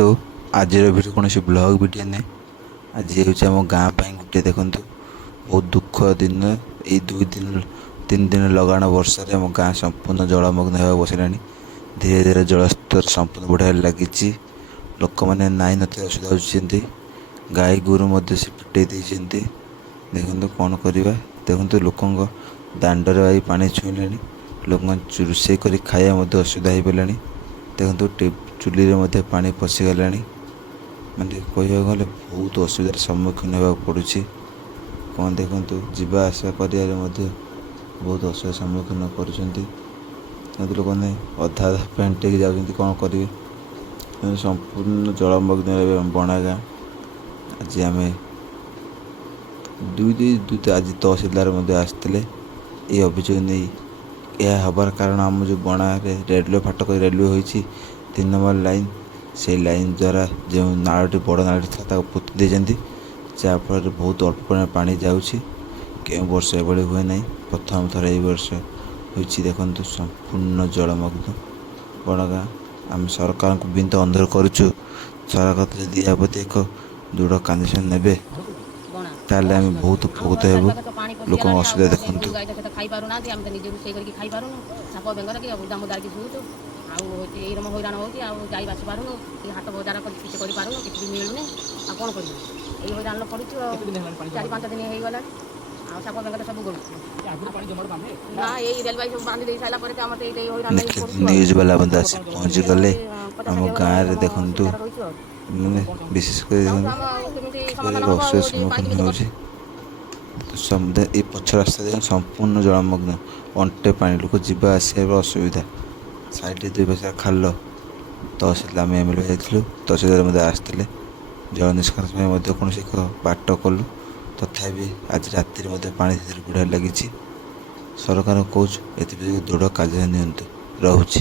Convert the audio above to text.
ଦେଖନ୍ତୁ ଆଜିର ଭିଡ଼ିଓ କୌଣସି ବ୍ଲଗ୍ ଭିଡ଼ିଓ ନାହିଁ। ଆଜି ହେଉଛି ଆମ ଗାଁ ପାଇଁ ଗୋଟିଏ ଦେଖନ୍ତୁ ବହୁତ ଦୁଃଖ ଦିନ। ଏଇ 2-3 ଦିନ ଲଗାଣ ବର୍ଷାରେ ଆମ ଗାଁ ସମ୍ପୂର୍ଣ୍ଣ ଜଳମଗ୍ନ ହେବାକୁ ବସିଲାଣି। ଧୀରେ ଧୀରେ ଜଳସ୍ତର ସମ୍ପୂର୍ଣ୍ଣ ବଢ଼ିବାରେ ଲାଗିଛି। ଲୋକମାନେ ନାଇଁ ନଥିବା ଅସୁବିଧା ହେଉଛନ୍ତି। ଗାଈ ଗୋରୁ ମଧ୍ୟ ସେ ପିଟେଇ ଦେଇଛନ୍ତି। ଦେଖନ୍ତୁ କ'ଣ କରିବା। ଦେଖନ୍ତୁ ଲୋକଙ୍କ ଦାଣ୍ଡରେ ଭାଇ ପାଣି ଛୁଇଁଲାଣି। ଲୋକମାନେ ରୋଷେଇ କରି ଖାଇବା ମଧ୍ୟ ଅସୁବିଧା ହେଇପାରିଲାଣି। ଦେଖନ୍ତୁ ଚୁଲିରେ ମଧ୍ୟ ପାଣି ପଶିଗଲାଣି। ମାନେ କହିବାକୁ ଗଲେ ବହୁତ ଅସୁବିଧାର ସମ୍ମୁଖୀନ ହେବାକୁ ପଡ଼ୁଛି। କ'ଣ ଦେଖନ୍ତୁ ଯିବା ଆସିବା କରିବାରେ ମଧ୍ୟ ବହୁତ ଅସୁବିଧାର ସମ୍ମୁଖୀନ କରୁଛନ୍ତି। କିନ୍ତୁ ଲୋକମାନେ ଅଧା ପ୍ୟାଣ୍ଟ ଟେକି ଯାଉଛନ୍ତି, କ'ଣ କରିବେ। ସମ୍ପୂର୍ଣ୍ଣ ଜଳମଗ୍ନ ଏବେ ବଣା ଗାଁ। ଆଜି ଆମେ ଆଜି ତହସିଲଦାର ମଧ୍ୟ ଆସିଥିଲେ ଏହି ଅଭିଯୋଗ ନେଇ। ଏହା ହେବାର କାରଣ ଆମ ଯେଉଁ ବଣାରେ ରେଲୱେ ଫାଟକ ରେଲୱେ ହୋଇଛି 3 ନମ୍ବର ଲାଇନ୍, ସେଇ ଲାଇନ୍ ଦ୍ୱାରା ଯେଉଁ ନାଳଟି ବଡ଼ ନାଳଟି ଥିଲା ତାକୁ ପୋତି ଦେଇଛନ୍ତି, ଯାହାଫଳରେ ବହୁତ ଅଳ୍ପ ପରିମାଣରେ ପାଣି ଯାଉଛି। କେଉଁ ବର୍ଷ ଏଭଳି ହୁଏ ନାହିଁ, ପ୍ରଥମ ଥର ଏହି ବର୍ଷ ହୋଇଛି। ଦେଖନ୍ତୁ ସମ୍ପୂର୍ଣ୍ଣ ଜଳମଗ୍ନ ବଡ଼ ଗାଁ। ଆମେ ସରକାରଙ୍କୁ ବିନୀତ ଅନୁରୋଧ କରୁଛୁ, ସରକାର ଯଦି ଏହା ପ୍ରତି ଏକ ଦୃଢ଼ କାର୍ଯ୍ୟାନୁଷ୍ଠାନ ନେବେ ତାହେଲେ ଆମେ ବହୁତ ଉପକୃତ ହେବୁ। ଲୋକଙ୍କ ଅସୁବିଧା ଦେଖନ୍ତୁ। ଖାଇପାରୁନାହାନ୍ତି, ଆମେ ତ ନିଜେ ରୋଷେଇ କରିକି ଖାଇପାରୁନୁ। ସାପ ବେଙ୍ଗର କି ମୁଦାମୁଦାରିକି ଶୋଉଛୁ। ଆଉ ହେଉଛି ଏଇରମ ହଇରାଣ ହେଉଛି। ଆଉ ଯାଇ ବାସି ପାରୁନୁ, କି ହାଟ ବଜାର କିଛି କରିପାରୁନୁ, କିଛି ବି ମିଳୁନି। ଆଉ କ'ଣ କରିବୁ, ଏଇ ହଇରାଣରେ ପଡ଼ିଛୁ। ଆଉ 4-5 ଦିନ ହେଇଗଲାଣି। ଆଉ ସାପ ବେଙ୍ଗର ସବୁ ଗଳୁଛୁ। ନା ଏଇ ରେଲବାଇ ସବୁ ବାନ୍ଧି ଦେଇ ସାରିଲା ପରେ ଆମର ଏଇ ହଇରାଣ ହେଇ ପଡ଼ୁଛୁ। ଆଉ ନ୍ୟୁଜ୍ ବାଲା ମଧ୍ୟ ଆସି ପହଞ୍ଚିଗଲେ। 50-60 ଆମ ଘର ଗାଁରେ ଏଇରମ ଦେଖନ୍ତୁ ଅସୁବିଧାରେ ରହିଛୁ। ଆଉ ମାନେ ବିଶେଷ କରି ଯାଉଛୁ ଦେଖନ୍ତୁ ଆମ କେମିତି ସମାଧାନ ପରିବାର ହେବ। ଆଉ ଅସୁବିଧାର ହେଉଛି ପାଣି ସମ୍ମୁଖୀନ କେମିତି ହେଉଛି। ଏଇ ପଛ ରାସ୍ତା ଦେଖନ୍ତୁ ସମ୍ପୂର୍ଣ୍ଣ ଜଳମଗ୍ନ, ଅଣ୍ଟେ ପାଣି। ଲୋକ ଯିବା ଆସିବା ଅସୁବିଧା। ସାଇଡ଼ରେ 2 ପାଖରେ ଖାଲ। ତହସିଲଦାର ଆମେ MLA ଯାଇଥିଲୁ, ତହସିଲଦାର ମଧ୍ୟ ଆସିଥିଲେ। ଜଳ ନିଷ୍କାସନ ପାଇଁ ମଧ୍ୟ କୌଣସି ଏକ ବାଟ କଲୁ, ତଥାପି ଆଜି ରାତିରେ ମଧ୍ୟ ପାଣି ଧୀରେ ବଢ଼ିବାରେ ଲାଗିଛି। ସରକାରଙ୍କୁ କହୁଛୁ ଏଥିପ୍ରତି ଦୃଢ଼ କାର୍ଯ୍ୟ ନିଅନ୍ତୁ। ରହୁଛି।